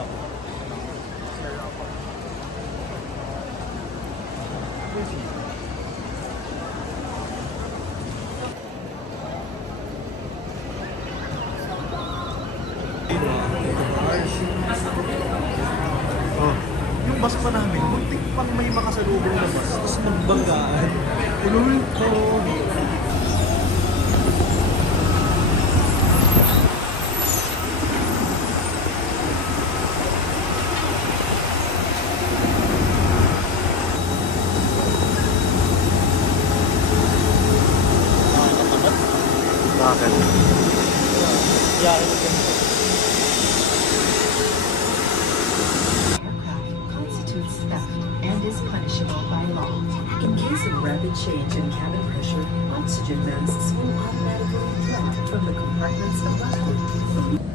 ako. Oh, yung bus pa namin, muntik pang may makasalubong na bus, tapos magbanggaan. Uloy ko. Bakit? Constitutes theft and is punishable by law. In case of rapid change in cabin pressure, oxygen masks will automatically drop from the compartments above you.